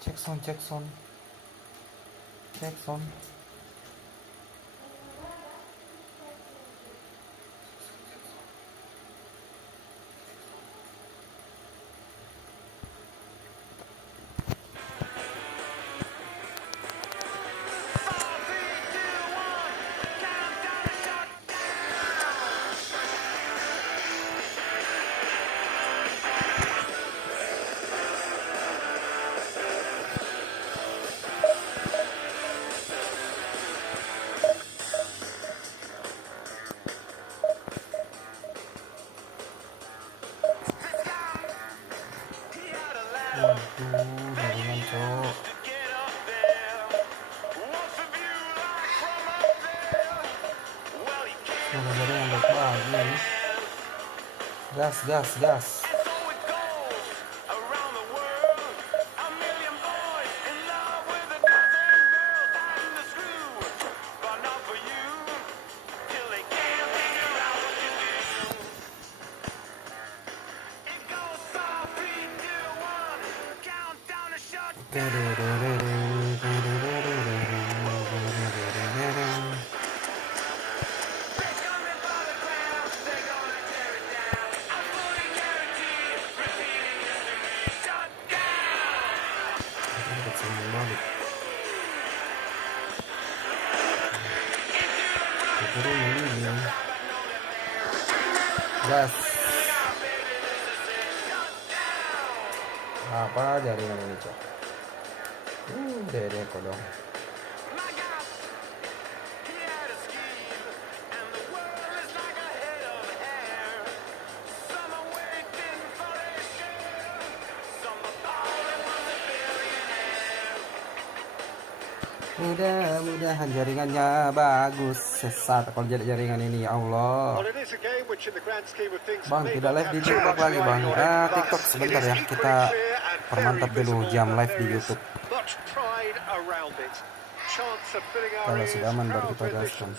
Jackson, Jackson, Jackson. Waduh, jaringan cok. Semoga jaringan baik-baik nih. Gas, gas, gas. Gas. Apa jaringan ini cok? Dede kodong. Mudah-mudahan jaringannya bagus. Sesat kalau jadi jaringan ini, ya Allah. Bang, tidak live di TikTok lagi bang. TikTok sebentar ya, kita permantap dulu jam live di YouTube. Kalau sudah aman baru kita gaskan.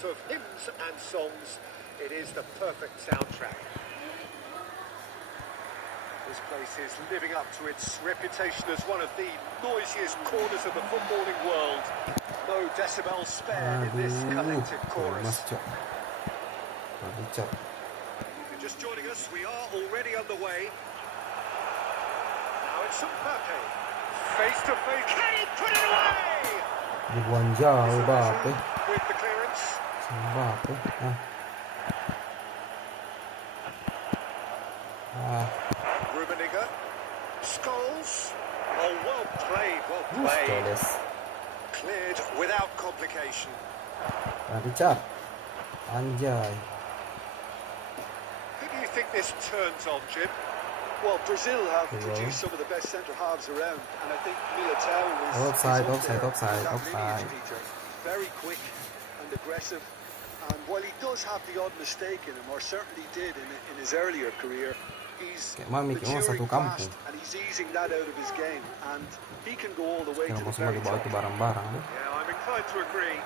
This place is living up to its reputation as one of the noisiest corners of the footballing world. No decibel spared in this collective chorus. If you're just joining us, we are already underway. Now it's Mbappe. Face to face. Can he put it away? Dibuang jauh Mbappe. With the clearance. Mbappe. Scholes. Oh, well played, well played. Cleared without complication. Richard. Anjay. Who do you think this turns on, Jim? Well, Brazil have produced some of the best centre halves around, and I think Militao is offside. Very quick and aggressive, and while he does have the odd mistake in him, or certainly did in his earlier career, he's maturing fast, and he's easing that out of his game, and he can go all the way to the very top. Yeah, I'm inclined to agree.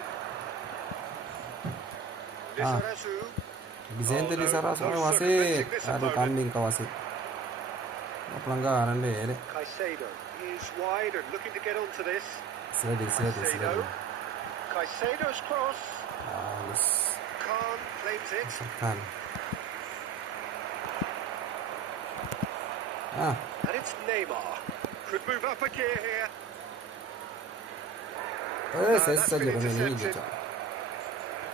Bizente di Sarasu wasit. Aduh kambing ke wasit. Pelanggaran deh. Caicedo is wide and looking to get onto this. Sliding. Caicedo's cross. Halus. Khan claims it. Sekan. And it's Neymar. Could move up a gear here. Saja ini.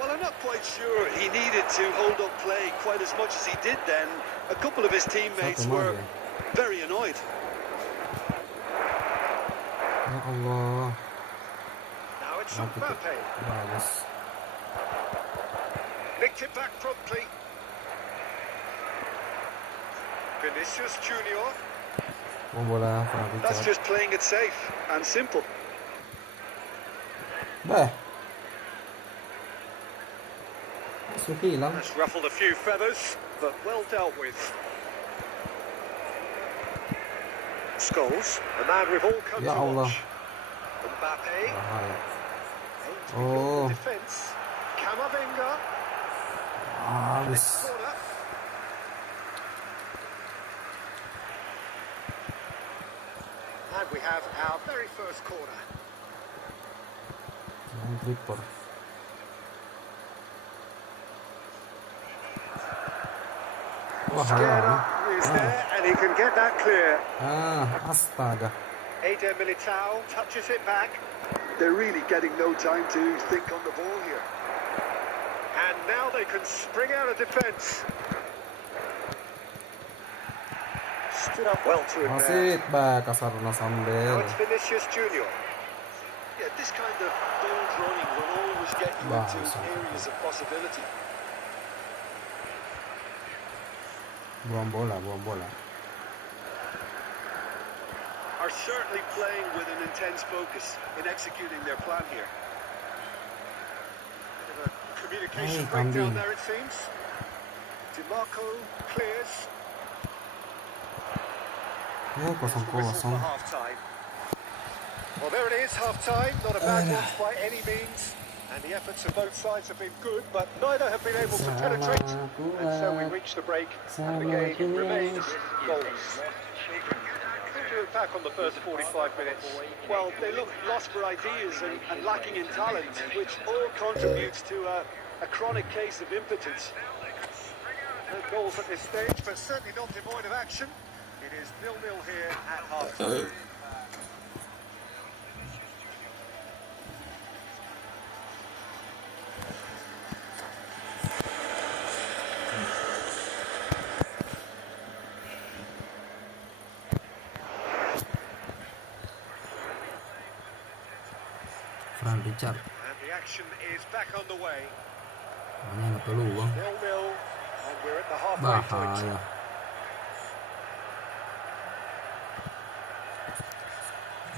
Well, I'm not quite sure he needed to hold up play quite as much as he did then. A couple of his teammates were very annoyed. Ya Allah. Now it's Mbappe. Nicked it back promptly. Vinicius Junior. That's just playing it safe and simple. That's ruffled a few feathers, but well dealt with. Scholes, a man we've all come to watch. Mbappe. Oh. Defense. Camavinga. This. And we have our very first corner. Tripper. Mosquera is there, and he can get that clear. Astaga. Eder Militao touches it back. They're really getting no time to think on the ball here. And now they can spring out of defence. Stood up well to it there. Wasit ba kasarna Now Sambel. it's Vinicius Junior. Yeah, this kind of bold running will always get you into areas of possibility. Buang bola. Are certainly playing with an intense focus in executing their plan here. Bit of a communication breakdown there, it seems. DiMarco clears. Kosong. For half-time. Well, there it is, half-time. Not a bad watch by any means. And the efforts of both sides have been good, but neither have been able to penetrate. And so we reach the break, and the game remains goalless. To look back on the first 45 minutes, well, they look lost for ideas and lacking in talent, which all contributes to a chronic case of impotence. No goals at this stage, but certainly not devoid of action. It is 0-0 here at half-time. Richard. And the action is back on the way. Mana peluang. 0-0, and we're at the halfway point. Bahaya.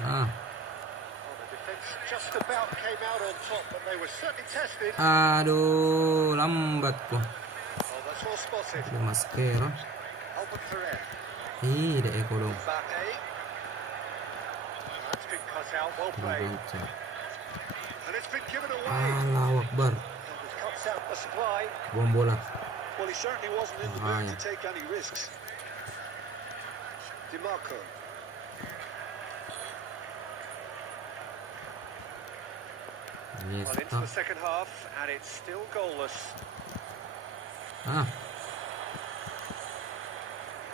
Well, the defence just about came out on top, but they were certainly tested. Aduh, lambat kok. Oh, that's well spotted. Ada Mosquera. Albert Ferrer. Ih, ada Eko dong. Mbappe. That's been cut out, well played. And it's been given away. Allahu Akbar. It cuts out the supply. Buang bola. Well, he certainly wasn't in the mood to take any risks. DiMarco. Yes, Well, into the second half, and it's still goalless.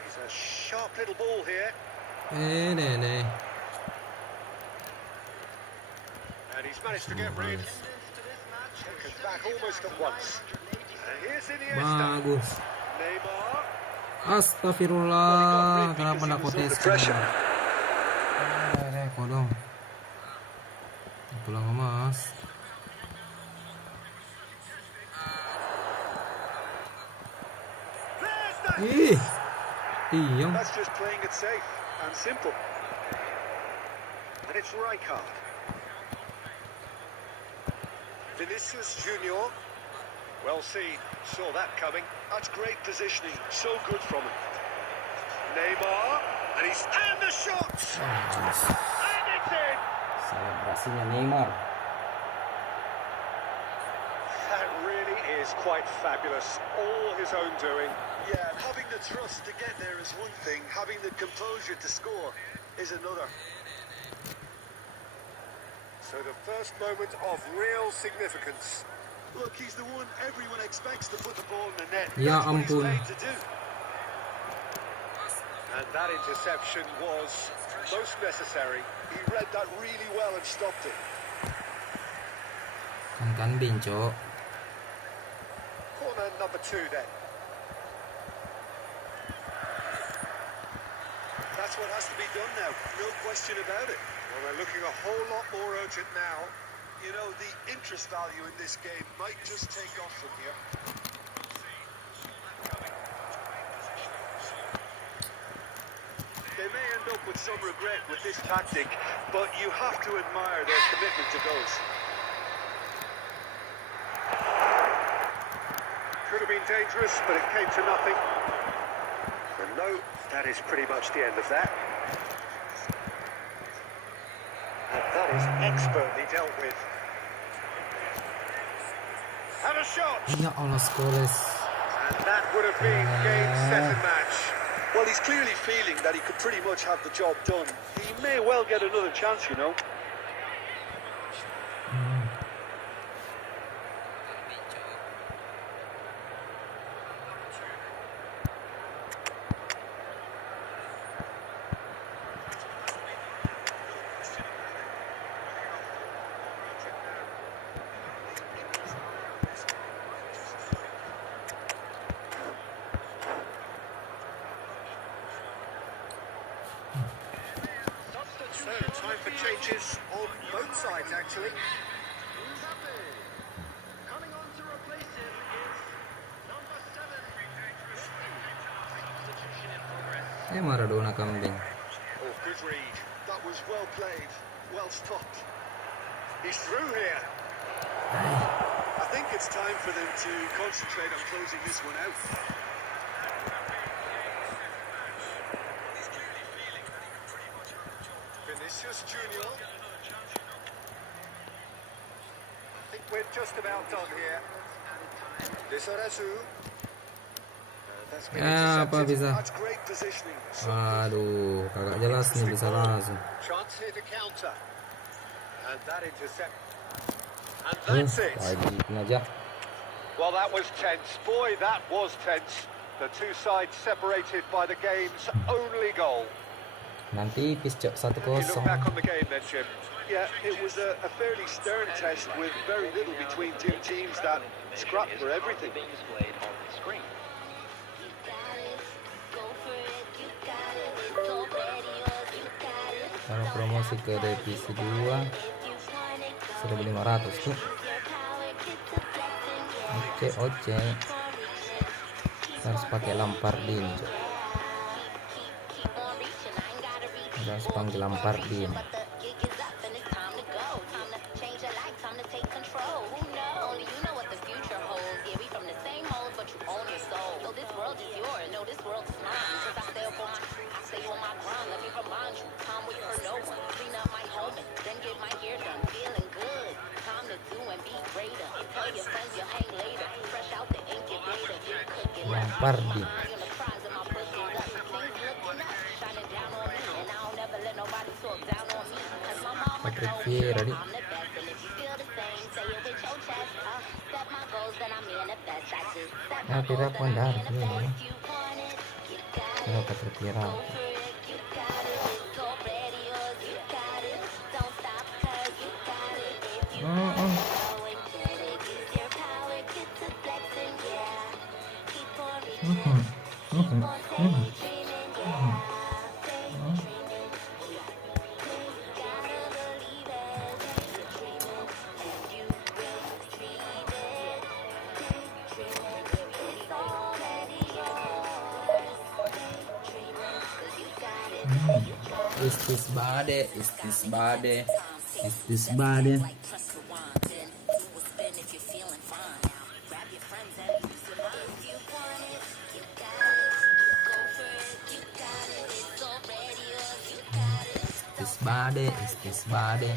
He's a sharp little ball here. Ini. And he's managed to get rid. Taken back almost at once. And here's Iniesta. Bagus. Neymar. Astagfirullah, kenapa nak kotes? Eko dong. Pulang emas. Diam. That's just playing it safe and simple. And it's Rijkaard. Vinicius Junior. Well seen. Saw that coming. That's great positioning. So good from him. Neymar. And the shot. And it's in. Selebrasinya Neymar. That really is quite fabulous. All his own doing. Yeah, and having the trust to get there is one thing. Having the composure to score is another. So the first moment of real significance. Look, he's the one everyone expects to put the ball in the net. Ya That's what he's ampun. made to do. And that interception was most necessary. He read that really well and stopped it. Kan Binco. Corner number 2 then. That's what has to be done now. No question about it. Well, they're looking a whole lot more urgent now. You know, the interest value in this game might just take off from here. They may end up with some regret with this tactic, but you have to admire their commitment to goals. Could have been dangerous, but it came to nothing. And no, that is pretty much the end of that. And that is expertly dealt with. And a shot! Ya Allah, Scholes. And that would have been game, set and match. Well, he's clearly feeling that he could pretty much have the job done. He may well get another chance, you know. So, time for changes on both sides, actually. Coming on to replace him is number 7. Maradona kambing. Oh, good read. That was well played, well stopped. He's through here. I think it's time for them to concentrate on closing this one out. Vinicius Junior. I think we're just about done here. Desarazu. Apa bisa? That's great positioning. Aduh, kagak jelas nih bisa langsung. Chance here to counter. And that intercept. And that's it. Wajibin aja. Well, that was tense. Boy, that was tense. The two sides separated by the game's only goal. Nanti pis cok 1-0. You look back on the game then, Jim. Yeah, it was a fairly stern test with very little between two teams that scrapped for everything. Kalau promosi ke divisi 2 1.500 tuh. Oke. Harus pakai Lampardin, cok. Harus panggil Lampardin. Lampardin. Patrick Vieira nih. Vieira mandar nih. Kalau Patrick Vieira. Is this body? Is this body? Is this body? Is this body?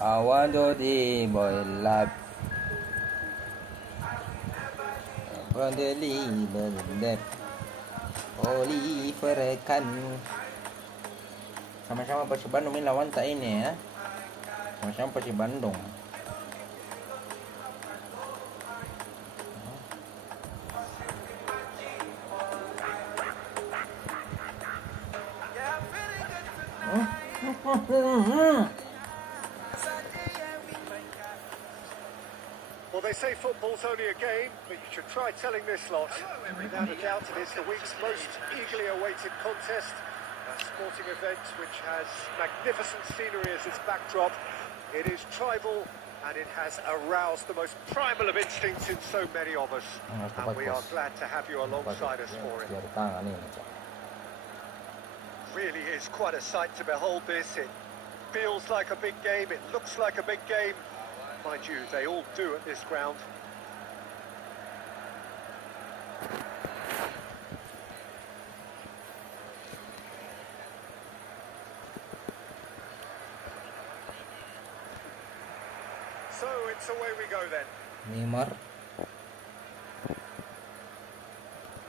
I want to be boy life. I want to live that Oliver kan. Sama-sama Persib Bandung ini lawan tak ini ya. Sama-sama Persib Bandung. Well, they say football's only a game, but you should try telling this lot. Without a doubt, it is the week's most eagerly awaited contest. A sporting event which has magnificent scenery as its backdrop. It is tribal, and it has aroused the most primal of instincts in so many of us. And we are glad to have you alongside us for it. Really is quite a sight to behold this. It feels like a big game, it looks like a big game. Mind you, they all do at this ground. So it's away we go then. Neymar.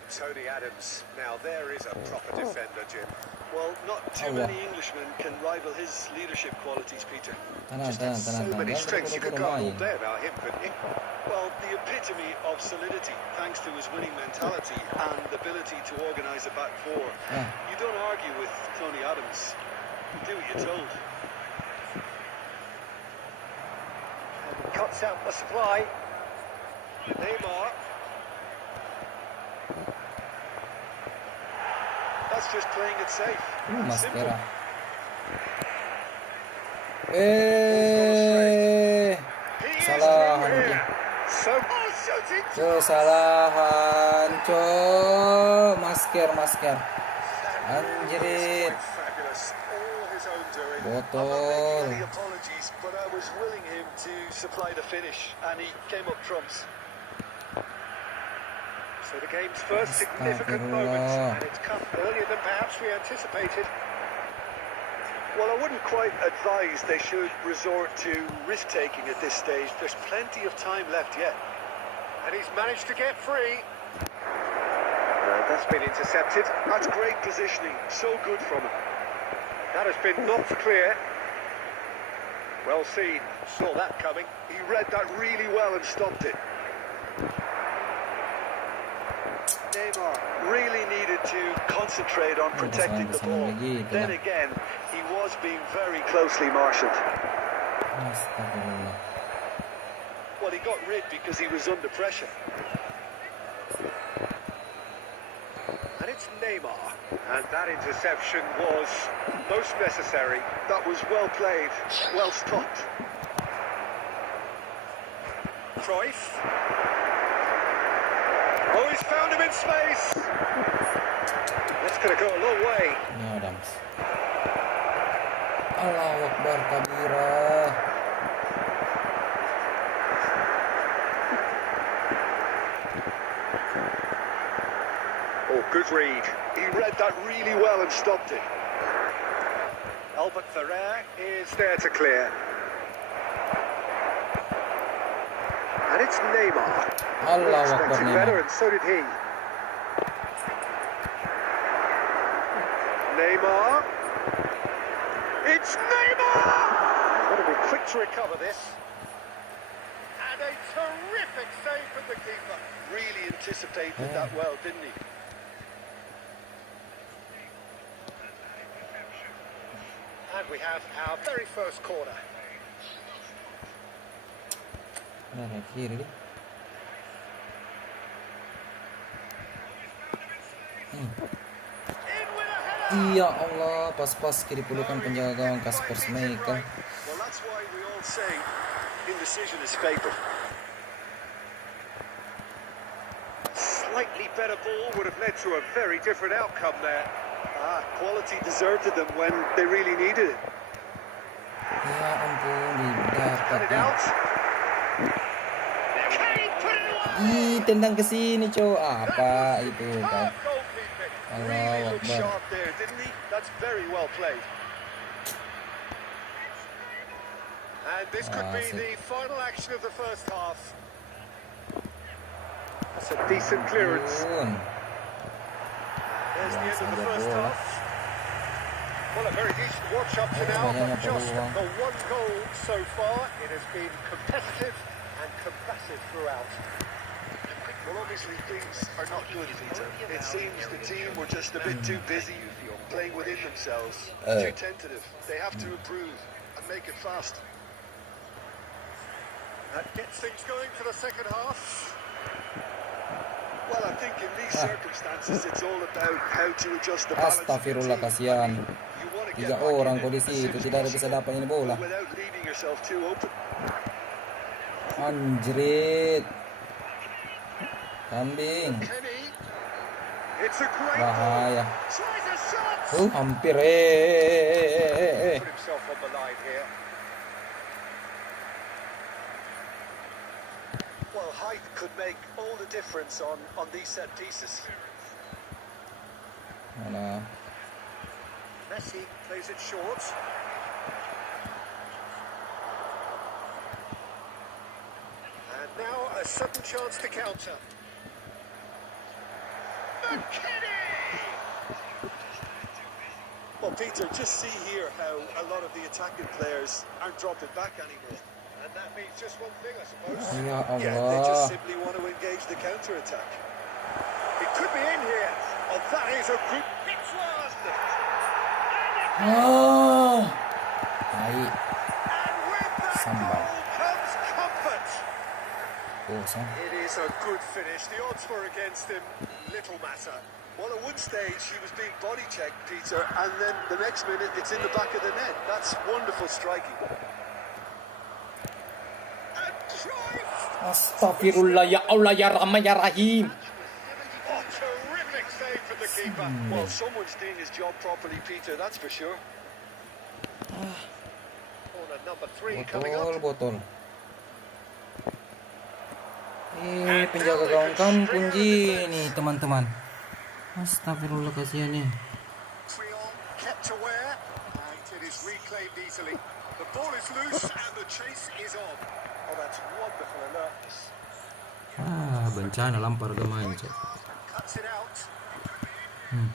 Tony Adams. Now there is a proper defender, Jim. Well, not too many Englishmen can rival his leadership qualities, Peter. Tenang. So many strengths. You could go all day about him, couldn't you? Well, the epitome of solidity, thanks to his winning mentality and ability to organise a back four. You don't argue with Tony Adams. You do what you're told. And cuts out the supply. Neymar. That's just playing it safe. Maskera. Kesalahan. Kesalahan, cok. Masker. Anjirit. Botol. Many apologies, but I was willing him to supply the finish, and he came up trumps. So the game's first significant moment, and it's come earlier than perhaps we anticipated. Well, I wouldn't quite advise they should resort to risk-taking at this stage. There's plenty of time left yet. And he's managed to get free. That's been intercepted. That's great positioning. So good from him. That has been knocked clear. Well seen. Saw that coming. He read that really well and stopped it. Neymar really needed to concentrate on protecting the ball. Then again, he was being very closely marshalled. Well, he got rid because he was under pressure. And it's Neymar. And that interception was most necessary. That was well played, well stopped. Cruyff. Oh, he's found him in space. That's going to go a long way. Adams. Allahu Akbar kabira. Oh, good read. He read that really well and stopped it. Albert Ferrer is there to clear. And it's Neymar. Allahu Akbar Better, Neymar. and so did he. Neymar. It's Neymar! Got to be quick to recover this. And a terrific save from the keeper. Really anticipated that well, didn't he? And we have our very first corner. Kiri dia. Ya Allah, pas-pas kiri pelukan penjaga gawang Kasper Schmeichel. Well, that's why we all say indecision is fatal. Slightly better ball would have led to a very different outcome there. Quality deserted them when they really needed it. Ya ampun, Cut it out. tendang ke sini, cow. Apa itu, kau? Really looked sharp there, didn't he? That's very well played. And this could be the final action of the first half. That's a decent clearance. There's the end of the first half. Well, a very decent watch up to now, but just the one goal so far. It has been competitive and combative throughout. Well, obviously things are not good, Peter. It seems the team were just a bit too busy playing within themselves, too tentative. They have to improve and make it fast. That gets things going for the second half. Well, I think in these circumstances, it's all about how to adjust the balance. Astagfirullah, kasihan. You want to 3 get back orang in kok di it as situ, soon as tidak ada bisa possible, dapat ini bola. but without leaving yourself too open. Anjrit. Kambing. Kenny. It's a great Bahaya. ball. Tries a shot. Hampir. Put himself on the line here. Well, height could make all the difference on these set pieces. Mana? Messi plays it short. And now a sudden chance to counter. McKinney! Well, Peter, just see here how a lot of the attacking players aren't dropping back anymore. And that means just one thing, I suppose. Ya Yeah, they just Allah. simply want to engage the counter-attack. It could be in here. Oh, that is a good pitch one. Ah. Baik. And with that Sambal. goal comes comfort. Kosong. It is a good finish. The odds were against him. Little matter. Well, at one stage, he was being body-checked, Peter, and then the next minute, it's in the back of the net. That's wonderful striking. And Cruyff. Astagfirullah, ya Allah, ya Rahman, ya Rahim. Oh, terrific save from the keeper. Well, someone's doing his job properly, Peter, that's for sure. Corner number 3 coming up. Botol. Penjaga gawang kampung nih, teman-teman. Astagfirullah, kasihan nih. Trion kept aware, and it is reclaimed easily. The ball is loose and the chase is on. Oh, that's wonderful alertness. Bencana lampar ke manca. Cuts it out. And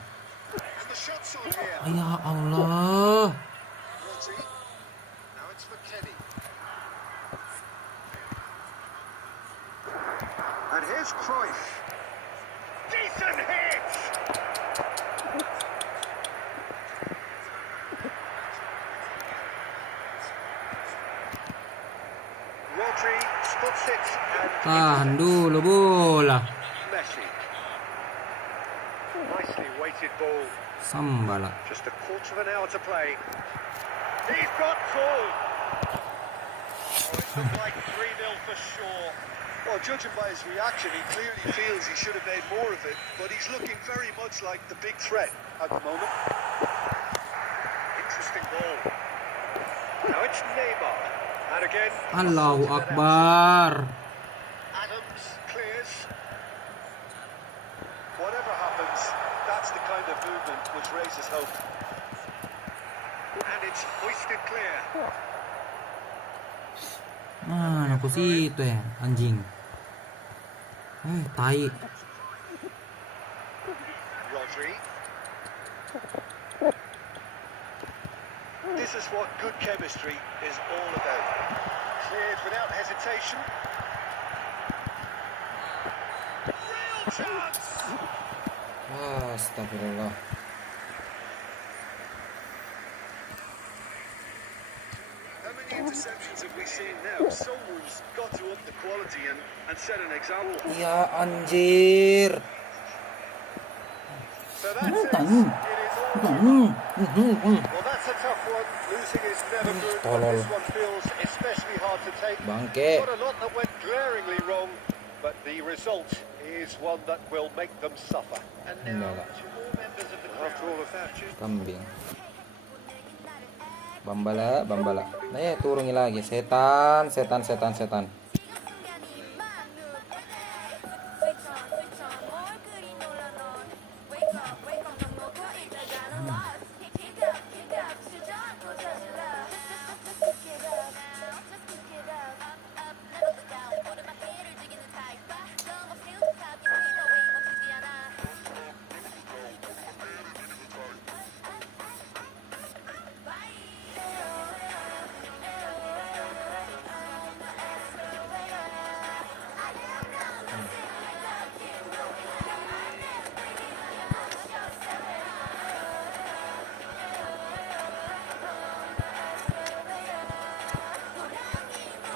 the shot's on here. Ya Allah. Rodri. Now it's for Kenny. And here's Cruyff. Decent hit! Rodri spots it and Tahan dulu bola. Messi. Nicely weighted ball. Sambala. Just a quarter of an hour to play. He's got full. Oh, it looked like 3-0 for sure. Well, judging by his reaction, he clearly feels he should have made more of it, but he's looking very much like the big threat at the moment. Interesting ball. Now it's Mabar. And again, Allahu Akbar. Adams clears. Whatever happens, that's the kind of movement which raises hope. And it's hoisted clear. Mana aku situ ya, anjing. Tai. Rodri. This is what good chemistry is all about. Cleared without hesitation. Real chance! Astagfirullah. How many interceptions have we seen now? Someone's got to up the quality and set an example. Ya anjir. So that's it. It is all. Well, that's a tough one. Losing is never good, but Tolol. this one feels especially hard to take. Bangke. Not a lot that went glaringly wrong, but the result is one that will make them suffer. And now, Enggak, two more members of the crowd. After all of that, Kambing. Bambala. Turungi lagi. Setan.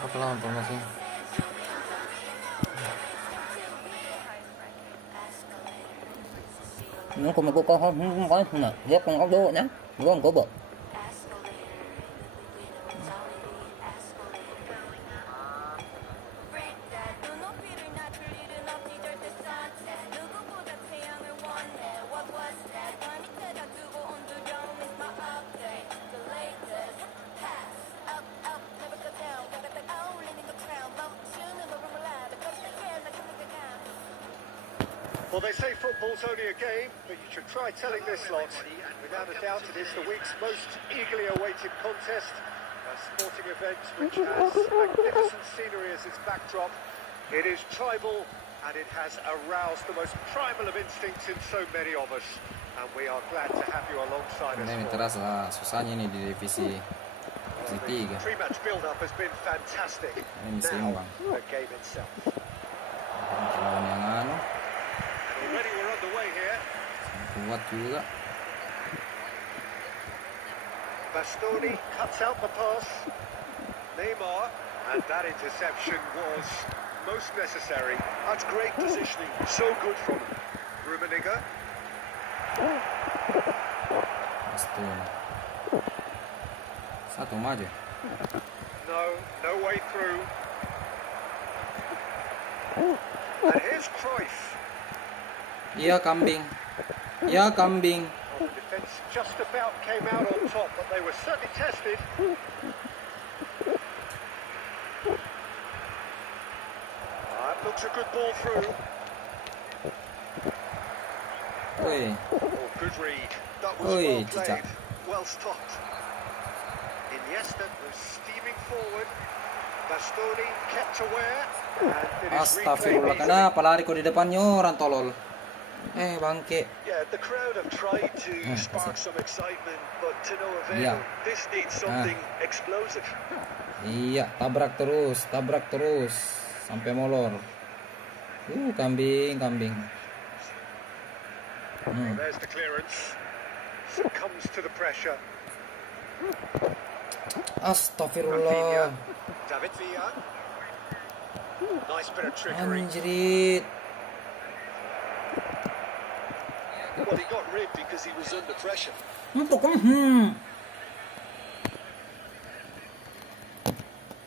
Apa lawan masih? Nó không có không phải nè, ghép con ốc đô nhá, ngon có bột. Well, they say football's only a game, but you should try telling this lot. Without a doubt, it is the week's most eagerly awaited contest. A sporting event which has magnificent scenery as its backdrop. It is tribal, and it has aroused the most primal of instincts in so many of us. And we are glad to have you alongside us. Ini terasa susahnya nih di divisi 3. Pre-match build-up has been fantastic. Ini Now, seimbang. the game itself. Lawan yang anu Already we're underway here. kuat juga. Bastoni cuts out the pass. Neymar, and that interception was most necessary. That's great positioning. So good from him. Rummenigge. Bastoni. Satu maju. No way through. And here's Cruyff. Iya kambing. Ya kambing. Well, the defence just about came out on top, but they were certainly tested. That looks a good ball through. Woi, Oh, good read. That was Oi, well cicak. played. Well stopped. Iniesta was steaming forward. Bastoni kept aware. And it is astagfirullah, reclaimed easily. kenapa lari kok di depannya orang tolol? Bangke. Yeah, the crowd have tried to spark some excitement, but to no avail. Yeah. This needs something explosive. Iya, tabrak terus sampai molor. Kambing. Well, there's the clearance. Succumbs to the pressure. Astagfirullah. David Villa. Nice bit of trickery. Anjrit. Well, he got rid because he was under pressure. Untuk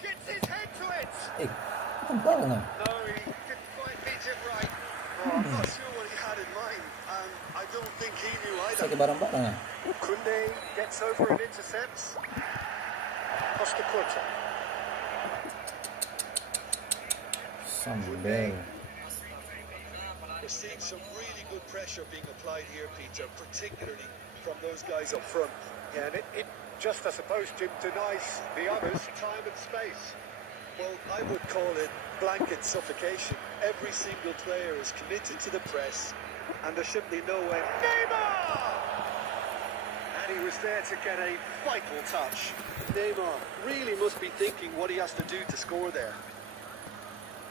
Gets his head to it. barang. No, he didn't quite beat it right. Oh, I'm not sure what he had in mind, and I don't think he knew either. Sakit barang. Kunde gets over and intercepts. Costa Curta. Sambel. We're seeing some really good pressure being applied here, Peter, particularly from those guys up front. Yeah, and it just, I suppose, Jim, denies the others time and space. Well, I would call it blanket suffocation. Every single player is committed to the press, and there's simply no way. Neymar! And he was there to get a vital touch. Neymar really must be thinking what he has to do to score there.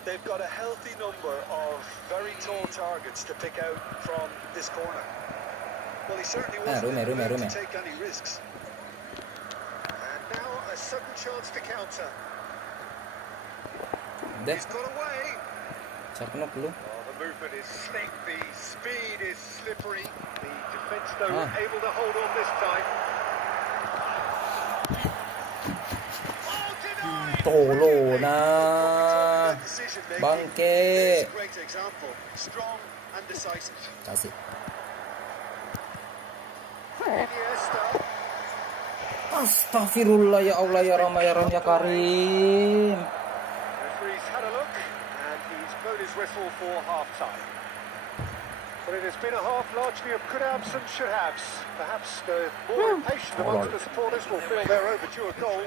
They've got a healthy number of very tall targets to pick out from this corner. Well, he certainly wasn't Rume. to take any risks. And now a sudden chance to counter. Dah, He's got away. caknok lu. Oh, the movement is slick, the speed is slippery. The defence, though, able to hold on this time. Oh, denied! Tolo na. Decision-making. Bangke. It's a great example. Strong and decisive. Kasih. Iniesta. Astagfirullah ya Allah ya Rahman ya Karim. Referee's had a look, and he's blown his whistle for half-time. But it has been a half largely of could-haves and should-haves. Perhaps the more impatient amongst the supporters will feel they're overdue a goal,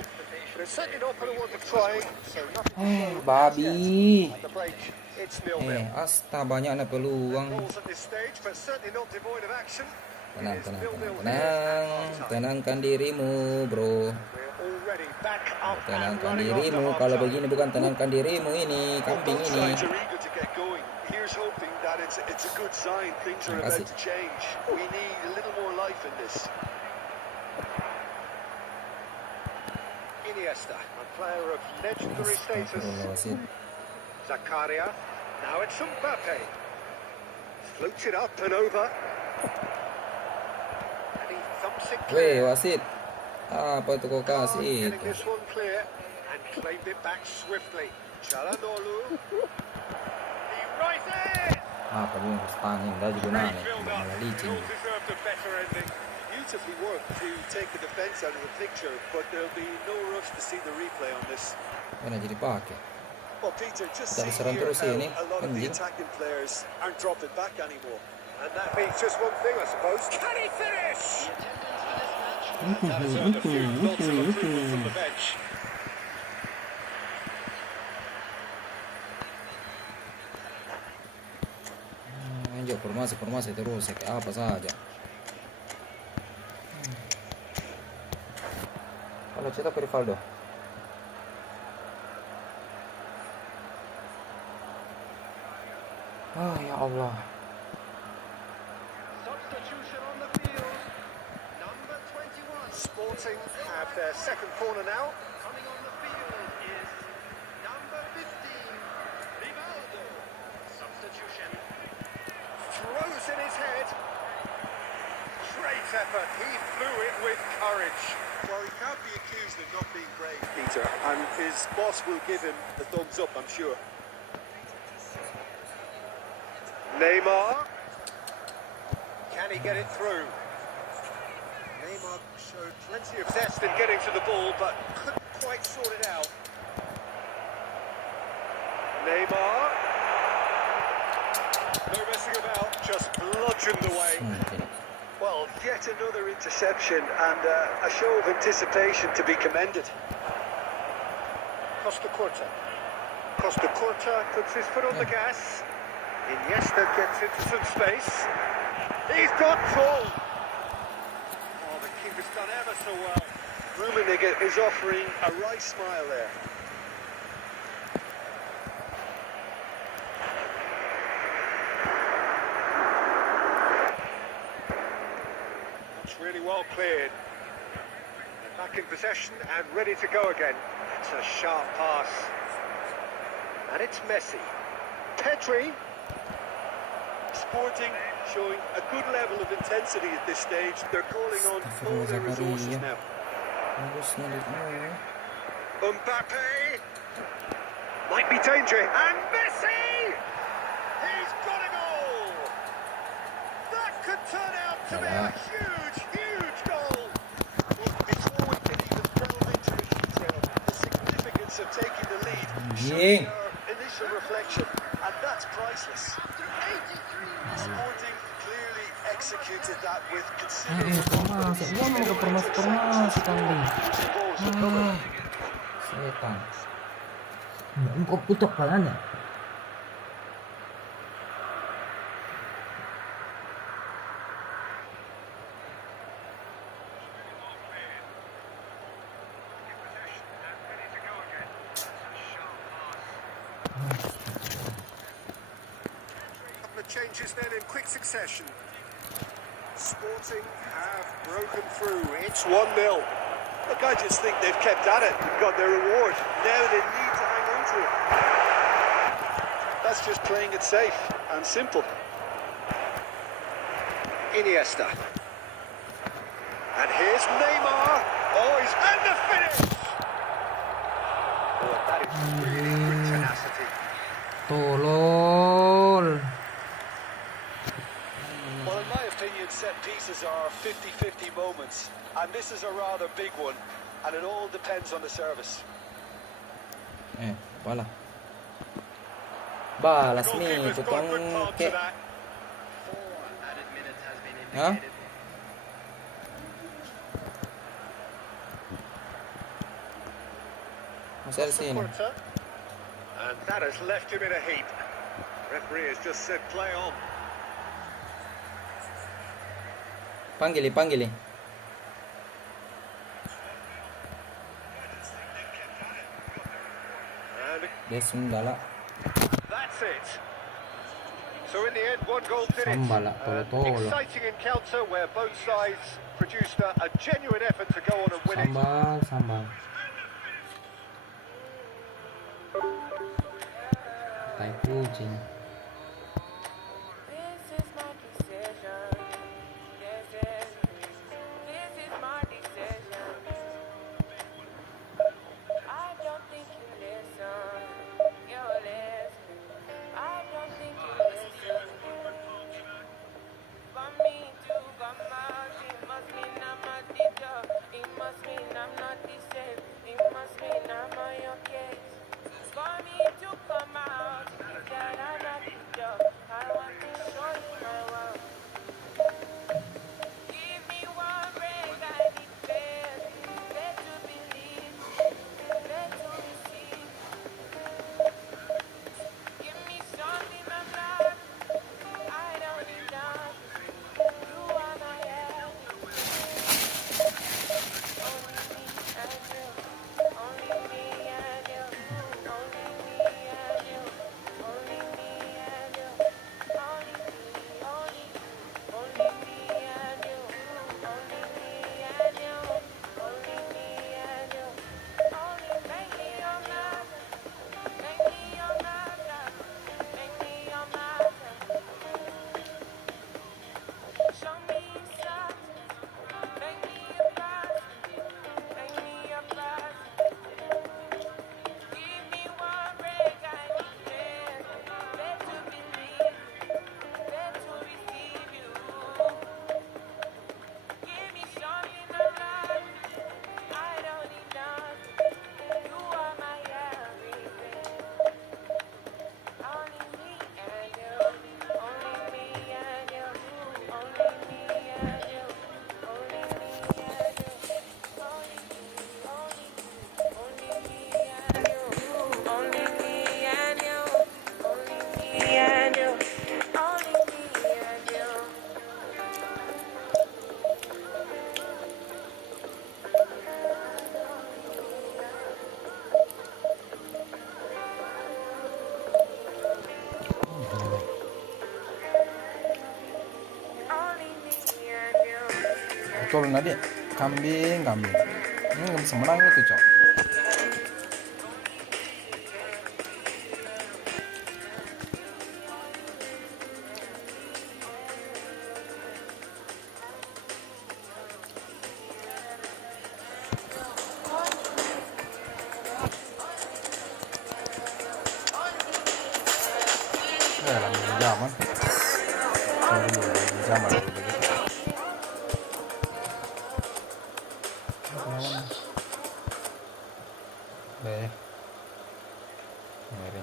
but it's certainly not for the want of trying, so nothing Babi. at the break. It's 0-0. Asta banyak na peluang. Goals at this stage, but certainly not devoid of action. Tenang, It is tenang, 0-0 tenang, here tenang. at half-time. Tenangkan dirimu, bro. We're already back up and Tenangkan running dirimu. after Kalau half-time. begini bukan tenangkan dirimu ini, kambing Both ini. sides are eager to get going. Here's hoping that it's a good sign. Things are about to change. We need a little more life in this. Iniesta, a player of legendary status. Astagfirullahaladzim. Zakaria. Now it's Mbappe. Floats it up and over. And he thumps it Weh, clear. wasit. Apa itu kok kasih Getting itu? this one clear and claimed it back swiftly. Çalhanoğlu. He rises. Apa dia harus panin dah juga Great nane. build up. Malah It licin. all deserved a better ending. Beautifully worked to take the defence out of the picture, but there'll be no rush to see the replay on this. Mana jadi pakai? Well, Peter, just Tak see serang here terus ini, how a lot of the anjing. attacking players aren't dropping back anymore. And that means just one thing, I suppose. Can he finish? That has earned a few nods of approval from the bench. Anjir, formasi terus ya, kayak apa saja. Kalau cetak ke Rivaldo. Ah, ya Allah. Substitution on the field. Number 21. Sporting have their second corner now. Coming on the field is number 15. Rivaldo. Substitution. Throws in his head. Great effort. He flew it with courage. Well, he can't be accused of not being brave, Peter, and his boss will give him the thumbs up, I'm sure. Neymar. Can he get it through? Neymar showed Plenty of zest in getting to the ball, but couldn't quite sort it out. Neymar. No messing about, just bludgeoned away. well, yet another interception and a show of anticipation to be commended. Costa Curta. Costa Curta puts his foot on the gas. Iniesta gets into some space. He's got full. Oh, the keeper's done ever so well. Rummenigge is offering a right smile there. It's really well cleared. Back in possession and ready to go again. It's a sharp pass. And it's Messi. Pedri. Sporting showing a good level of intensity at this stage. They're calling on all their resources now. Mbappe. Might be danger. And Messi! He's got a goal! That could turn out to be a huge, huge goal! Before we can even delve into the detail, the significance of taking the lead should Yeah. be our initial reflection, and that's priceless. Sporting clearly executed that with considerable Formasi kali. Setan. Kok putok palanya? Couple of changes then in quick succession. Sporting have broken through. It's 1-0. Look, I just think they've kept at it and got their reward. Now they need to hang on to it. That's just playing it safe and simple. Iniesta. And here's Neymar. Oh, he's and the finish! Oh, that is really good tenacity. Tolol. Well, in my opinion, set pieces are 50-50 moments. And this is a rather big one. And it all depends on the service. Balas. Balas nih, Goalkeeper's got a good tukang part to kek. that. Hah? Masih ada sini. Supporter. And that has left him in a heap. Referee has just said play on. Panggil. And Dia sundala. that's it. So in the end, one goal did it. Sambala, tolo. Exciting encounter where both sides produced a genuine effort to go on and win it. Sambal. Tai kucing. This is my decision. gol nadi. Kambing. Ini nggak bisa menang itu, Cok. Làm jam á. Rồi dulu jam dulu begitu. Deh. Ngeri.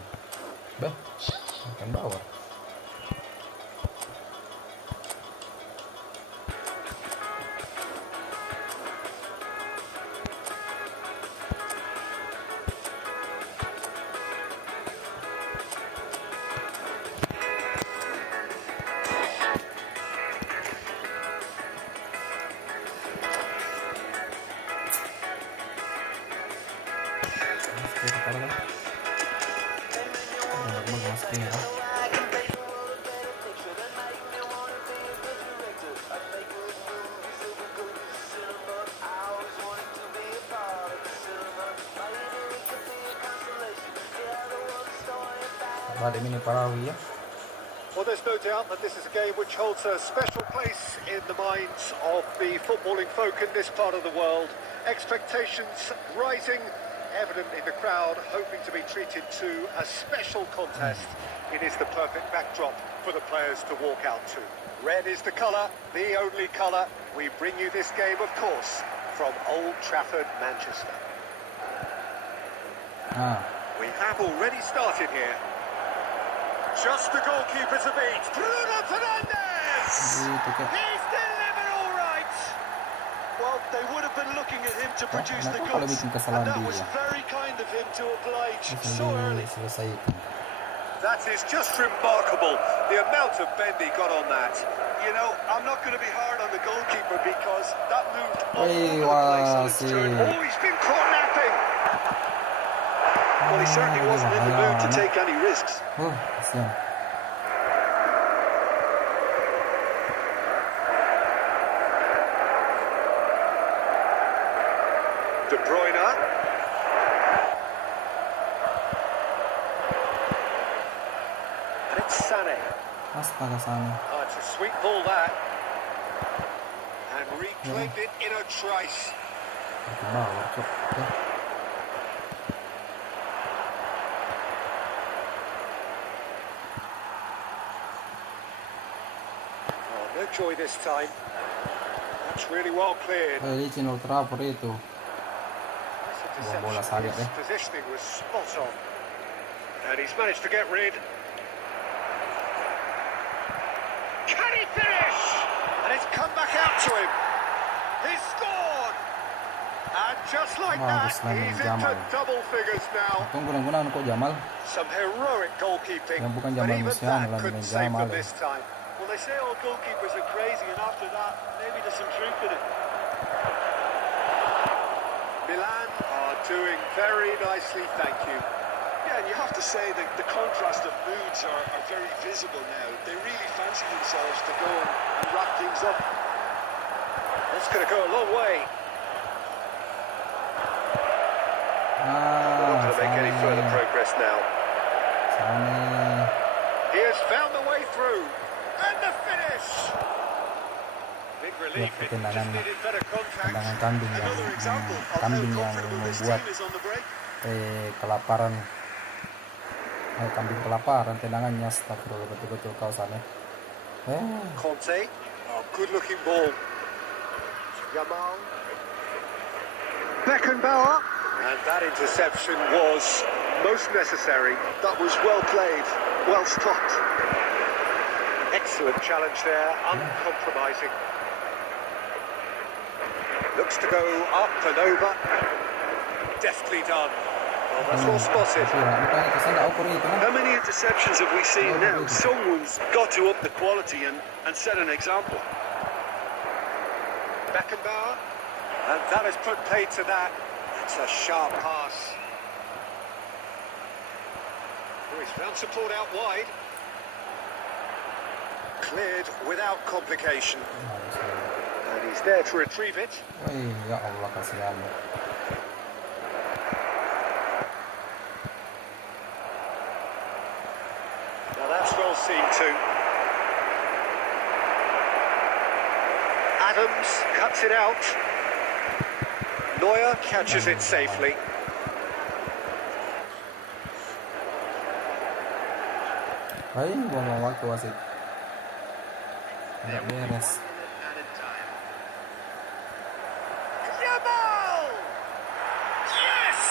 Dah. Makan bawah. Balik ini Parawi ya. Well, there's no doubt that this is a game which holds a special place in the minds of the footballing folk in this part of the world. Expectations rising, evident in the crowd, hoping to be treated to a special contest. It is the perfect backdrop for the players to walk out to. Red is the colour, the only colour. We bring you this game, of course, from Old Trafford, Manchester. We have already started here. Just the goalkeeper to beat. Bruno Fernandes! He's delivered all right! Well, they would have been looking at him to produce the goods, and that was very kind of him to oblige so early. That is just remarkable, the amount of bend he got on that. You know, I'm not going to be hard on the goalkeeper because that moved all over the place on its turn. Oh, he's been caught napping! Well, he certainly wasn't in the mood to take any risks. De Bruyne. And it's Sané. Astaga Sané. Oh, it's a sweet ball that. And reclaimed it in a trice. No joy this time. That's really well cleared. His positioning was spot on. And he's managed to get rid. Can he finish? And it's come back out to him. He's scored. And just like that, he's into double figures now. Some heroic goalkeeping, but even that couldn't save them this time. Well, they say all goalkeepers are crazy, and after that, maybe there's some truth in it. Milan are doing very nicely, thank you. Yeah, and you have to say that the contrast of moods are very visible now. They really fancy themselves to go and wrap things up. That's going to go a long way. They're not going to make any further progress now. He has found the way through. And the finish! Big relief, it just needed better contact. Another example of how comfortable this team is on the break. Kambing kelaparan, tendangannya astagfirullah, betul-betul kau sana. Conte, good looking ball. Yamal. Beckenbauer. And that interception was most necessary. That was well played, well stopped. Excellent challenge there, uncompromising. Looks to go up and over. Deftly done. Well, that's well spotted. How many interceptions have we seen now? Someone's got to up the quality and set an example. Beckenbauer. And that has put paid to that. It's a sharp pass. Oh, he's found support out wide. Cleared without complication. And And he's there to retrieve it. Wih, ya Allah kasihan. Now that's well seen too. Adams cuts it out. Neuer catches it safely. Ini buang waktu wasit. Nggak beres. Jamal! Yes!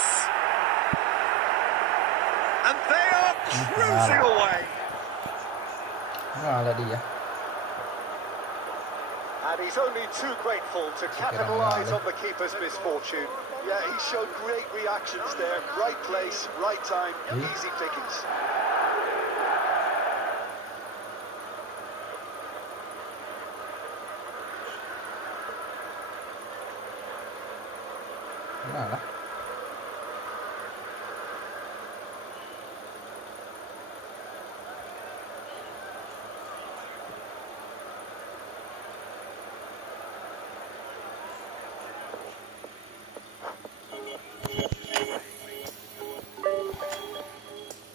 And they are cruising away. Nggak ada dia. And he's only too grateful to capitalise on the keeper's misfortune. Yeah, he showed great reactions there. Right place, right time, easy pickings. Nggak lah.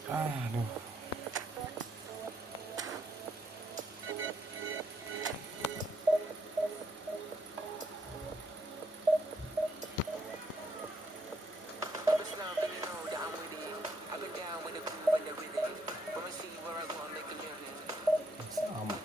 Aduh. Sama.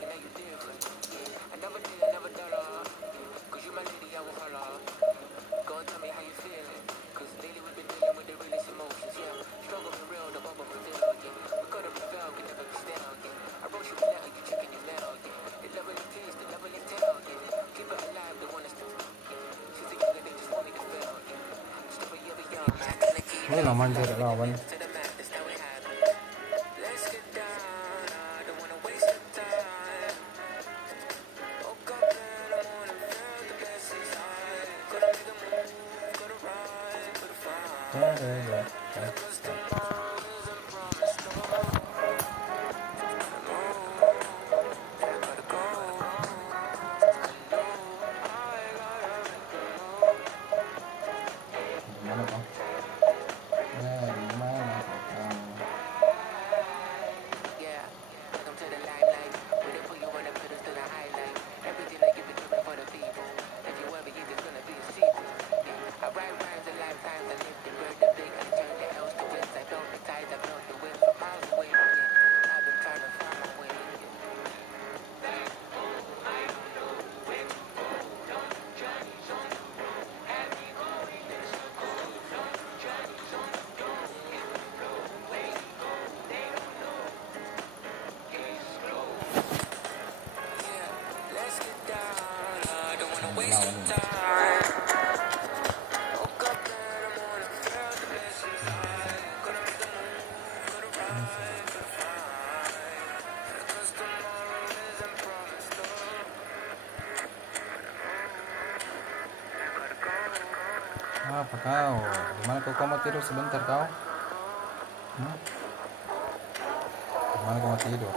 Ini lah manjir lawan. Gimana bang? Gimana? Apa kau? Gimana kau mau tidur sebentar kau? Gimana kau mau tidur?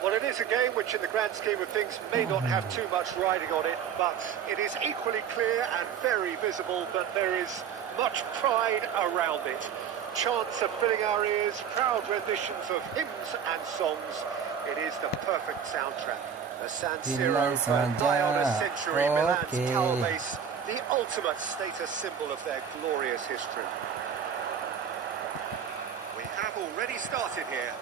Well, it is a game which in the grand scheme of things may not have too much riding on it, but it is equally clear and very visible that there is much pride around it. Chants are filling our ears, proud renditions of hymns and songs. It is the perfect soundtrack. The San Siro for nigh on a century, Milan's tower base, the ultimate status symbol of their glorious history. We have already started here.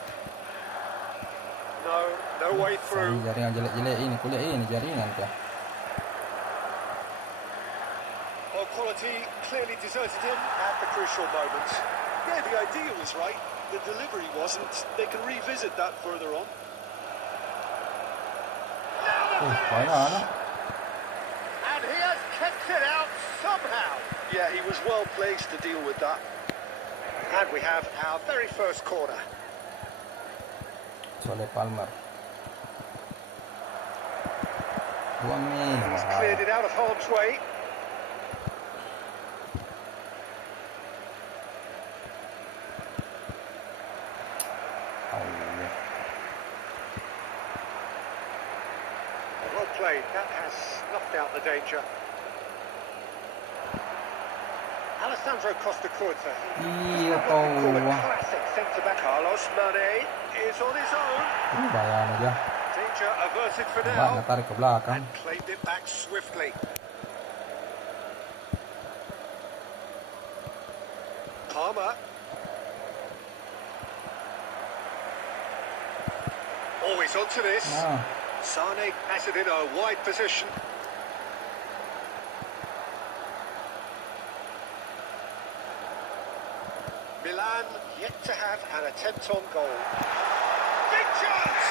No way through. Jaringan jelek-jelek ini, kuliah ini jaringan kah? Well, quality clearly deserted him at the crucial moment. Yeah, the idea was right. The delivery wasn't. They can revisit that further on. Mana? And he has kept it out somehow. Yeah, he was well placed to deal with that. And we have our very first corner. oleh Palmer. Buang nih. He's cleared it out of harm's way. Well played. That has snuffed out the danger. Alessandro Costa Curta. Iya kau. Classic centre-back. Carlos Mane is on his own. Bayaan aja. Danger averted for Mbak now. tarik ke belakang. And claimed it back swiftly. Palmer. Always onto this. Nah. Sane has it in a wide position. Milan yet to have an attempt on goal. Big chance!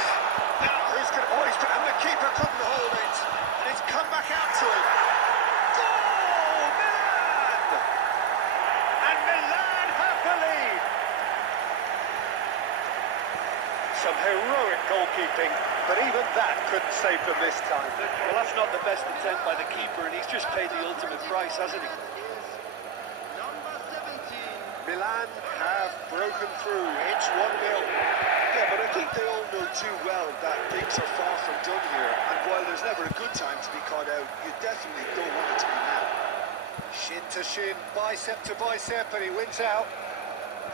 Now who's going to... Oh, and the keeper couldn't hold it. And it's come back out to him. Goal! Milan! And Milan have the lead. Some heroic goalkeeping, but even that couldn't save them this time. Well, that's not the best attempt by the keeper, and he's just paid the ultimate price, hasn't he? Milan have broken through. It's 1-0. Yeah, but I think they all know too well that things are far from done here. And while there's never a good time to be caught out, you definitely don't want it to be now. Shin to shin, bicep to bicep, and he wins out.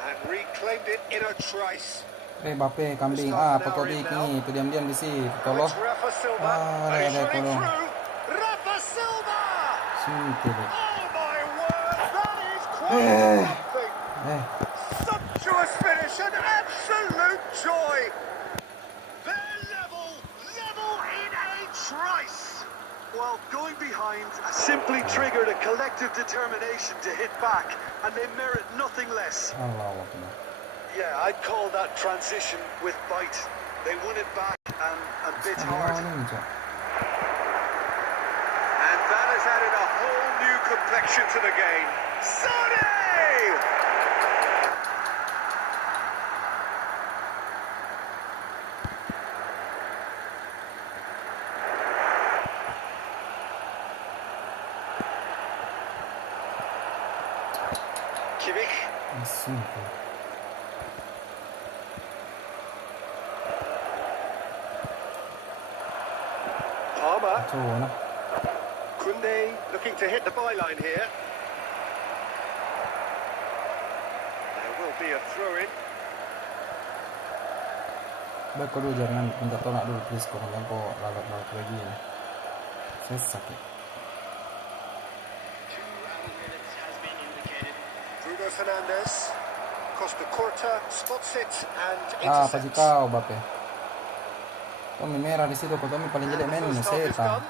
And reclaimed it in a trice. Bape kambing. Pekodik nih. Itu diam-diam di sini. Tolong. It's Rafa Silva. Ah, And he's ada running tolong. through. Rafa Silva! Sini. Oh my word, that is quite something. Sumptuous finish, an absolute joy. They're level in a trice. Well, going behind simply triggered a collective determination to hit back, and they merit nothing less. Allah Akbar. Yeah, I'd call that transition with bite. They won it back and bit hard. And that has added a whole new complexion to the game. Sane! Kimmich. Simple. Palmer. Coba. Kunde looking to hit the byline here. There will be a throw-in. Baik kau dulu jangan minta tolak dulu please kau jangan kau lalat lagi ya. Saya sakit. Bruno Fernandes. Costa Curta spots it and Apa sih intercepts. kau Bape? Tommy merah di situ, kau Tommy paling jelek main ini setan.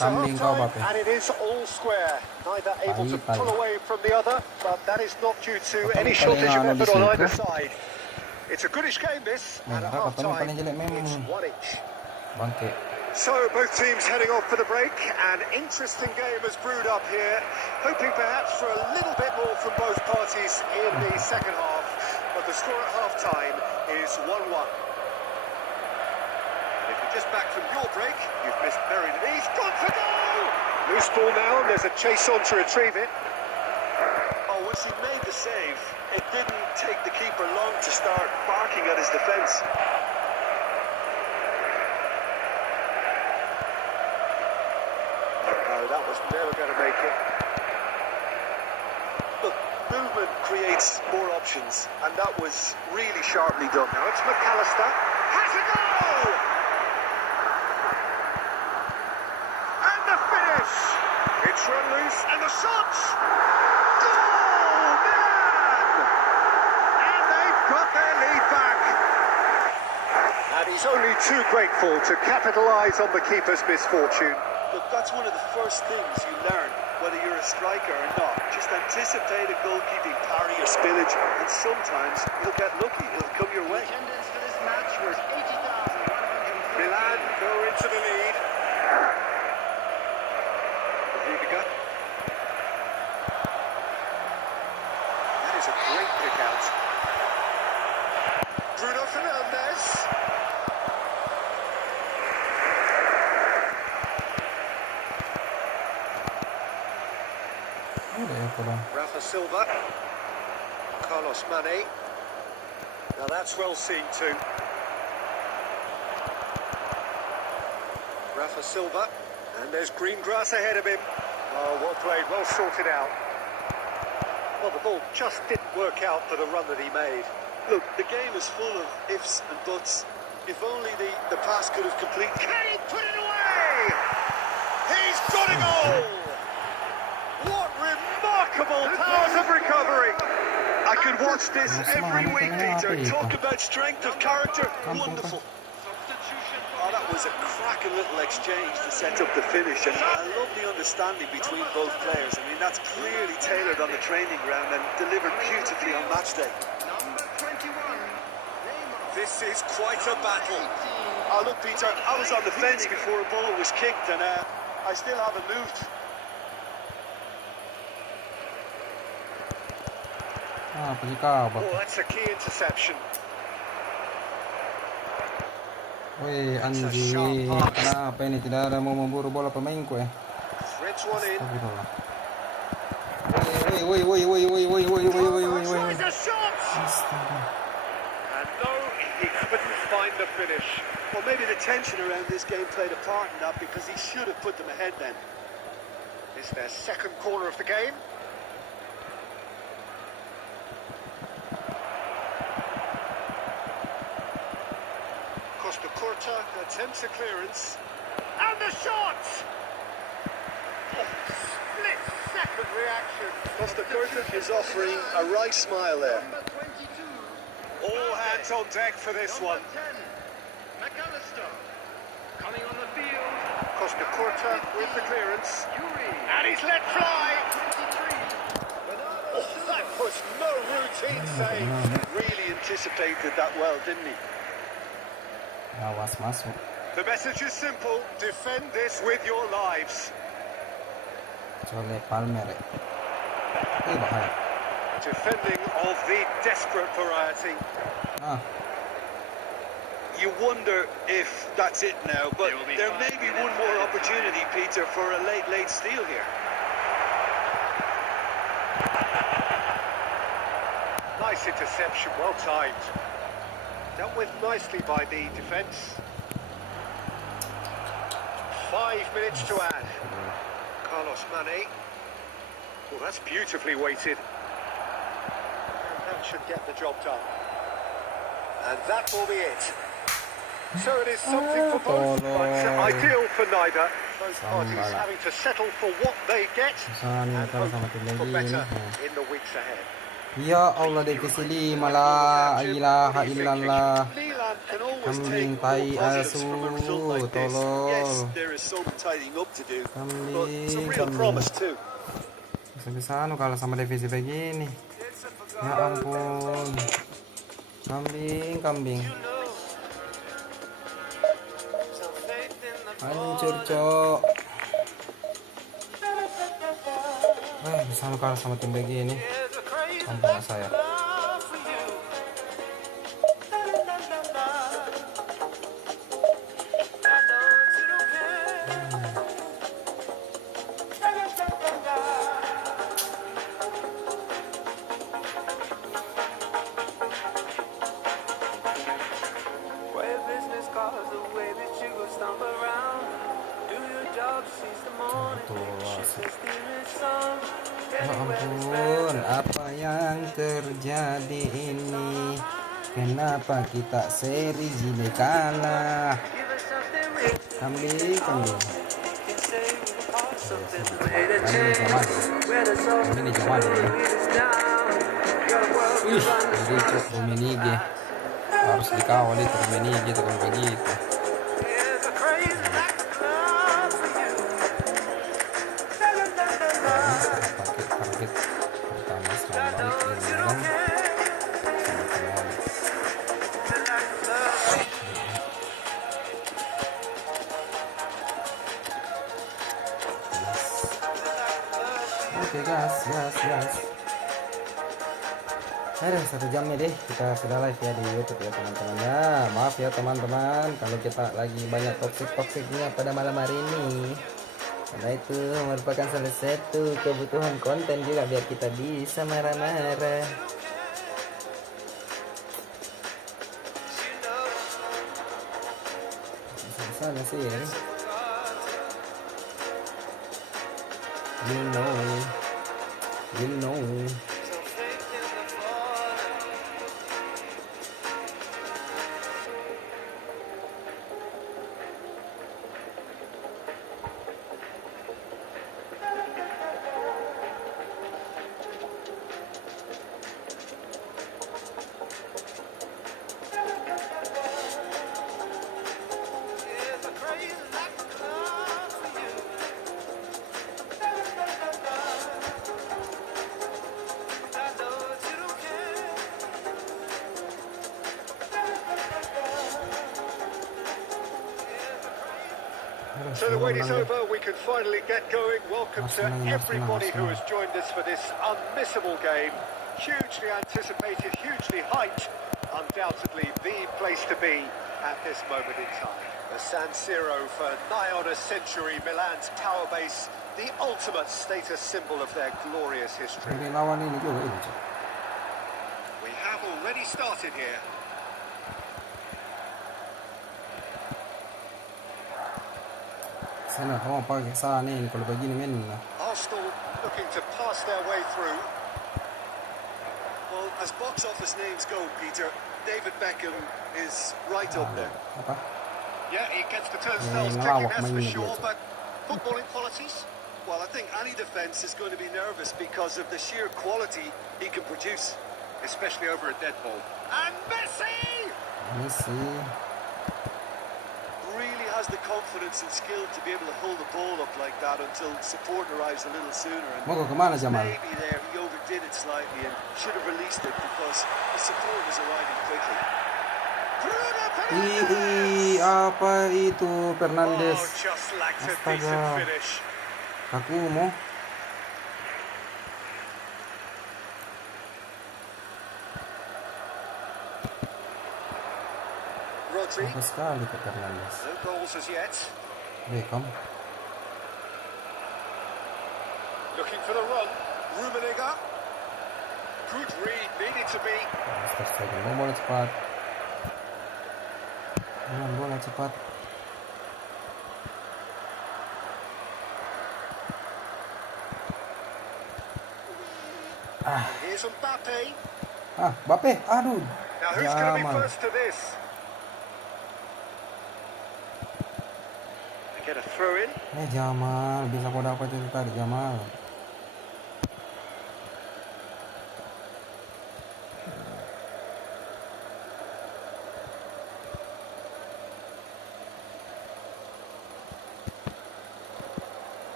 Kambing kau Bape. And it is all square. Neither able to pull away from the other, but that is not due to any shortage of effort on either side. It's a goodish game this, and at half time it's 1-1. Bangke. So both teams heading off for the break. An interesting game has brewed up here, hoping perhaps for a little bit more from both parties in the second half, but the score at half time is 1-1. If you're just back from your break, you've missed buried and he's gone for goal! Loose ball now, and there's a chase on to retrieve it. Oh, once he made the save, it didn't take the keeper long to start barking at his defence. No, that was never going to make it. Look, movement creates more options, and that was really sharply done. Now it's McAllister. Has a goal! And the finish! It's run loose, and the shot! Goal! Milan! And they've got their lead back. And he's only too grateful to capitalise on the keeper's misfortune. Look, that's one of the first things you learn, whether you're a striker or not. Just anticipate a goalkeeping parry or spillage, and sometimes you'll get lucky. It'll come your way. Attendance for this match was 80,100. Milan go into the lead. Rudiger. That is a great pick out. Bruno Fernandes. Udah ya kurang. Rafa Silva. Carlos Mane. Now that's well seen too. Rafa Silva. And there's green grass ahead of him. Oh, well played, well sorted out. Well, the ball just didn't work out for the run that he made. Look, the game is full of ifs and buts. If only the pass could have completed. Can he put it away? He's got a goal! What remarkable powers of recovery! I could watch this every week, Peter. Talk about strength of character. Wonderful. Oh, that was a cracking little exchange to set up the finish, and a lovely understanding between both players. I mean, that's clearly tailored on the training ground and delivered beautifully on match day. This is quite a battle. Oh, look, Peter, I was on the fence before a ball was kicked, and I still haven't moved. Oh, that's a key interception. Wih, anjing, kenapa ini tidak ada mau memburu bola pemainku ya? Threads one in. Wih. Tries a shot! And no, he couldn't find the finish. Well, maybe the tension around this game played a part in that, because he should have put them ahead then. It's their second corner of the game. Costa Curta attempts a clearance. And the shot! Oh, split-second reaction. Costa Curta is offering a right smile there. All hands on deck for this one. Coming on the field. Costa Curta with the clearance. And he's let fly! Oh, that was no routine save. Really anticipated that well, didn't he? Awas masuk. The message is simple. Defend this with your lives. Soleh Palmer. Bahaya. Defending of the desperate variety. You wonder if that's it now, but there may be one more opportunity, Peter, for a late steal here. Nice interception, well timed. Dealt with nicely by the defence. 5 minutes to add. Carlos Mane. Well, that's beautifully weighted. And that should get the job done. And that will be it. So it is something for both, but ideal for neither. Both parties having to settle for what they get and hope for better in the weeks ahead. Ya Allah, divisi 5 lah, ilaha illallah. Kambing tai asu, tolol. Kambing. Bisa-bisa kalah sama divisi begini. Ya ampun. Kambing. Hancur, cok. Bisa kalah sama tim begini. Ampun saya. Ya ampun, apa yang terjadi ini? Kenapa kita seri gini kalah? Kambing. Ini cuman ini. Jadi cok Dominige harus dikawal itu Dominige itu kalau begitu. Oke gas. Aduh, 1 jam nih deh kita sudah live ya di YouTube ya teman-teman ya. Maaf ya teman-teman kalau kita lagi banyak toksiknya pada malam hari ini. Karena itu merupakan salah satu kebutuhan konten juga biar kita bisa marah-marah. Sana sih ya. You know. So the wait is over, we can finally get going. Welcome to everybody who has joined us for this unmissable game. Hugely anticipated, hugely hyped. Undoubtedly the place to be at this moment in time. The San Siro for nigh on a century, Milan's power base, the ultimate status symbol of their glorious history. We have already started here. Arsenal looking to pass their way through. Well, as box office names go, Peter, David Beckham is right up there. Yeah, he gets the turnstiles ticking, that's for sure, but footballing qualities? Well, I think any defence is going to be nervous because of the sheer quality he can produce. Especially over a dead ball. And Messi! Really has the confidence and skill to be able to hold the ball up like that until support arrives a little sooner. And maybe there he overdid it slightly and should have released it because the support was arriving quickly. Apa itu Fernandes? Oh, just lacked a decent finish. Akumu. Apa sekali ke Fernandes. No goals as yet. Beckham. Looking for the run. Rummenigge. Good read, needed to be. Bola cepat. Bola cepat. Here's Mbappe. Mbappe. Aduh. Now who's going to be first to this? Get a throw in. Jamal, bisa kau dapat itu tadi Jamal.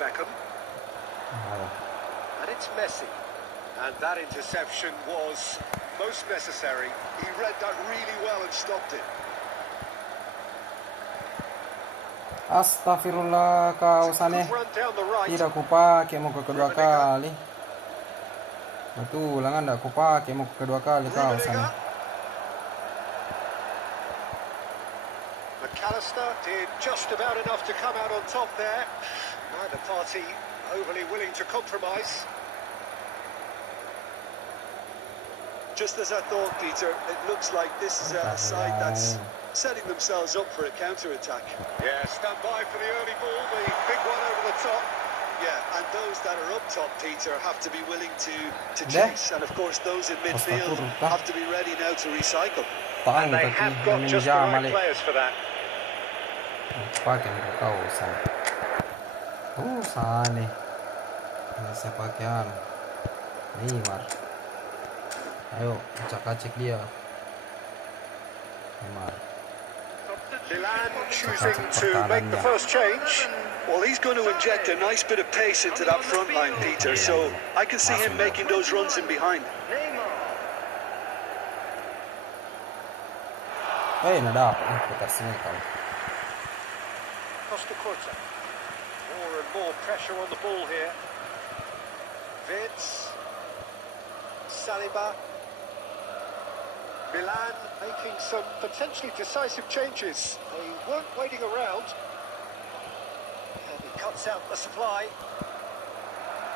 Beckham. And it's Messi. And that interception was most necessary. He read that really well and stopped it. Astagfirullah kau Sane. Tidak kupakai mau ke kedua kali. Betul, kan enggak kupakai mau ke kedua kali kau Sane. McAllister did just about enough to come out on top there. Neither party overly willing to compromise. Just as I thought, Peter, it looks like this is a side that's setting themselves up for a counter-attack. Yeah, stand by for the early ball, the big one over the top. Yeah, and those that are up top, Peter, have to be willing to chase. And of course, those in midfield have to be ready now to recycle. And they have got just the right players for that. Pakai kau Sane. Sane. Bisa pakai Neymar. Ayo, acak-acik dia. Neymar. Milan choosing to make the first change. Well, he's going to inject a nice bit of pace into that front line, Peter, so I can see him making those runs in behind. Nada, putar sini kau. Costa Curta. More and more pressure on the ball here. Vince. Saliba. Milan making some potentially decisive changes. They weren't waiting around. cuts out the supply.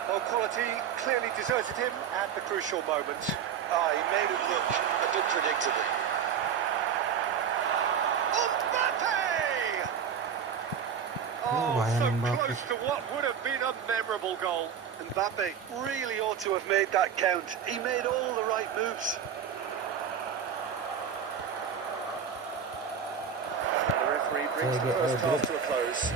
Well, quality clearly deserted him at the crucial moment. He made it look a bit predictable. Mbappe! Oh, So Mbappe. close to what would have been a memorable goal. Mbappe really ought to have made that count. He made all the right moves. The referee brings the first half to a close.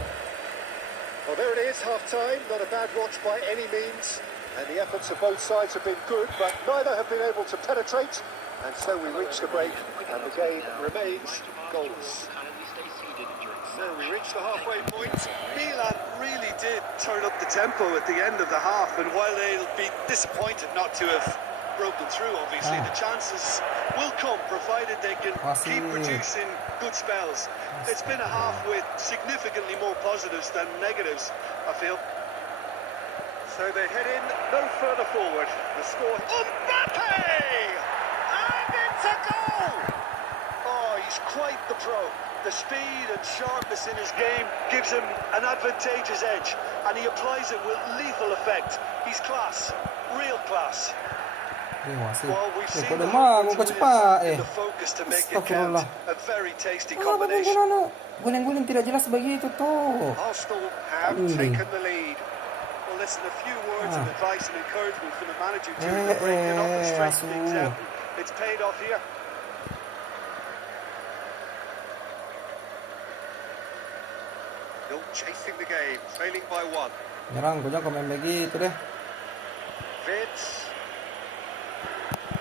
Well, there it is, half-time. Not a bad watch by any means. And the efforts of both sides have been good, but neither have been able to penetrate. And so we reach the break, and the game remains goalless. So we reach the halfway point. Milan really did turn up the tempo at the end of the half, and while they'll be disappointed not to have broken through, obviously, the chances will come, provided they can keep producing good spells. It's been a half with significantly more positives than negatives, I feel. So they head in no further forward. The score... Mbappe! And it's a goal! Oh, he's quite the pro. The speed and sharpness in his game gives him an advantageous edge, and he applies it with lethal effect. He's class, real class. Well, we've seen the focus to make it count. A very tasty combination. Guling-guling tidak jelas begitu tuh. Arsenal have taken the lead. Well, listen, a few words of advice and encouragement from the manager to the break and not the strength of the example. It's paid off here. Still chasing the game, trailing by one. Nyerang, gue jangan komen begitu deh. Vince.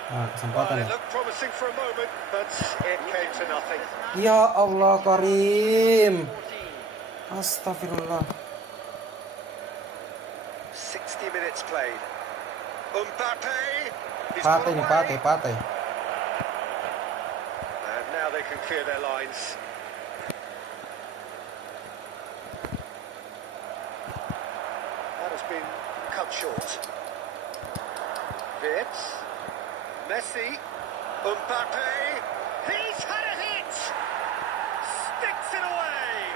Kesempatan It looked promising for a moment, but it came to nothing. Ya Allah Karim. Astagfirullah. 60 minutes played. Mbappe. Pate. And now they can clear their lines. That has been cut short. Vince. Messi, Mbappe, he's had a hit! Sticks it away!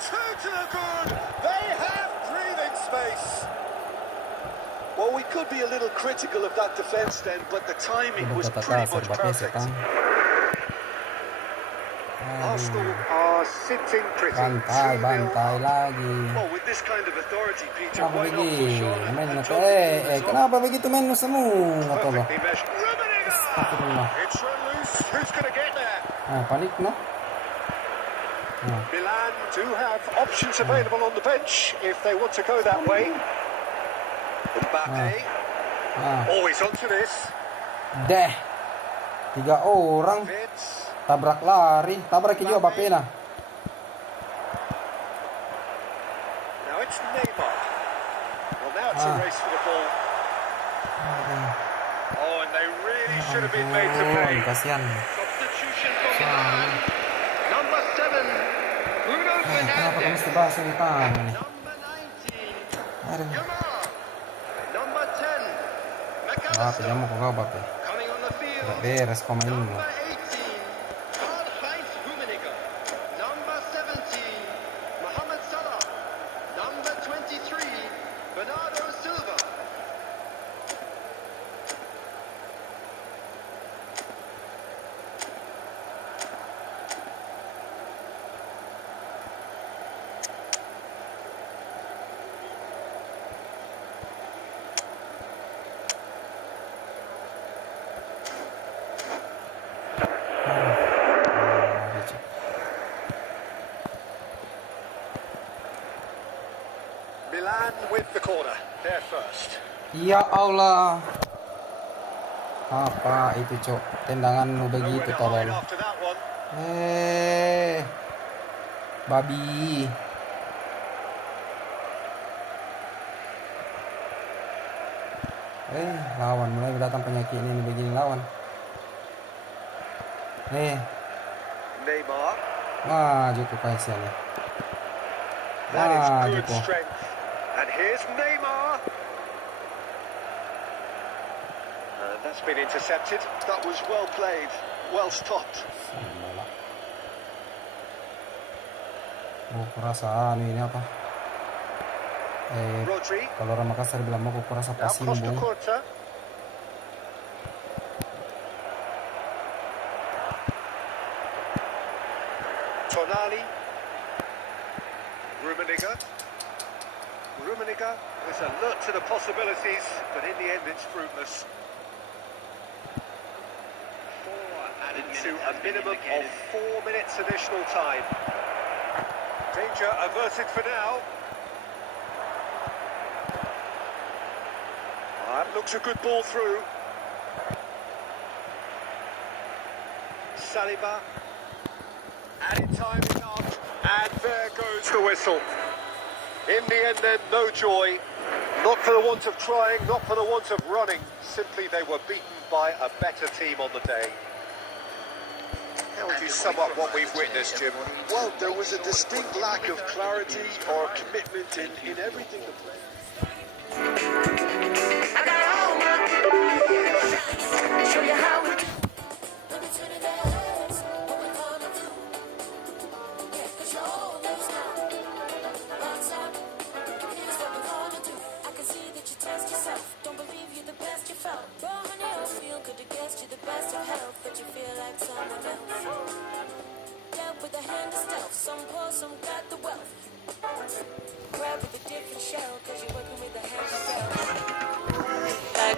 Two to the good! They have breathing space! Well, we could be a little critical of that defence then, but the timing was pretty much perfect. Arsenal are sitting pretty. Bantai lagi. Well, with this kind of authority, Peter, Kenapa why not push on begitu? and Kenapa begitu main semua toh? Perfectly measured. Astagfirullah. It's run loose. Who's going to get there? Panik no? Milan do have options available on the bench if they want to go that way. Mbappe. Always onto this. Deh. 3 orang. Vince. Tabrak lari. Tabrak juga Mbappe nah. Now it's Mabar. Well, now it's a race for the ball. Oh, and they really should have been made to pay. Kasihan. Substitution from Milan. Number 7, Bruno Kenapa kamu Fernandes. mesti bahas yang tangan nih? Number 19, Aduh. Mabar. Number 10, Bape, McAllister. jamu kok gak Bape. Coming on the field. Gak beres komen ini. Number 18, Karl-Heinz Rummenigge. Number 17, Mohamed Salah. Number 23, Bernardo Silva. Milan with the corner. They're first. Ya Allah. Apa itu, Cok? Tendangan begitu Nowhere to tolol. hide after that one. Babi. Lawan mulai datang penyakit ini begini lawan. Neymar. Maju ke kasihan ya. That is Maju good kok. strength. And here's Neymar. And that's been intercepted. That was well played, well stopped. Oh, kurasa ini apa? Rodri. Kalau orang Makassar bilang mau kurasa Now Costa pasimbung. Curta. Tonali. Rummenigge is alert to the possibilities, but in the end it's fruitless. Into a minimum of 4 minutes additional time. Danger averted for now. That looks a good ball through. Saliba. Added time enough, and there goes the whistle. In the end then, no joy. Not for the want of trying, not for the want of running. Simply they were beaten by a better team on the day. How would you sum up what we've witnessed, Jim? Well, there was a distinct lack of clarity or commitment in everything the players.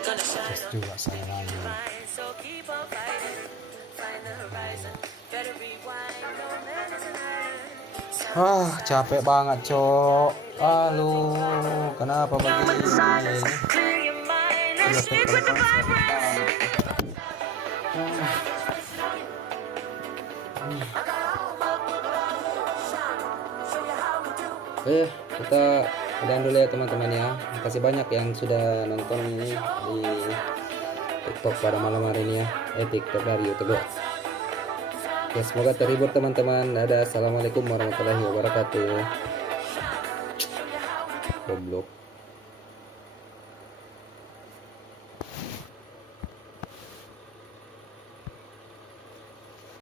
Terus juga saya lagi. Capek banget, Cok. Halo, kenapa begini? Kita udahan dulu ya teman-teman ya. Makasih banyak yang sudah nonton ini di TikTok pada malam hari ini ya. TikTok dari YouTube. Ya, semoga terhibur teman-teman. Dadah, assalamualaikum warahmatullahi wabarakatuh. Goblok.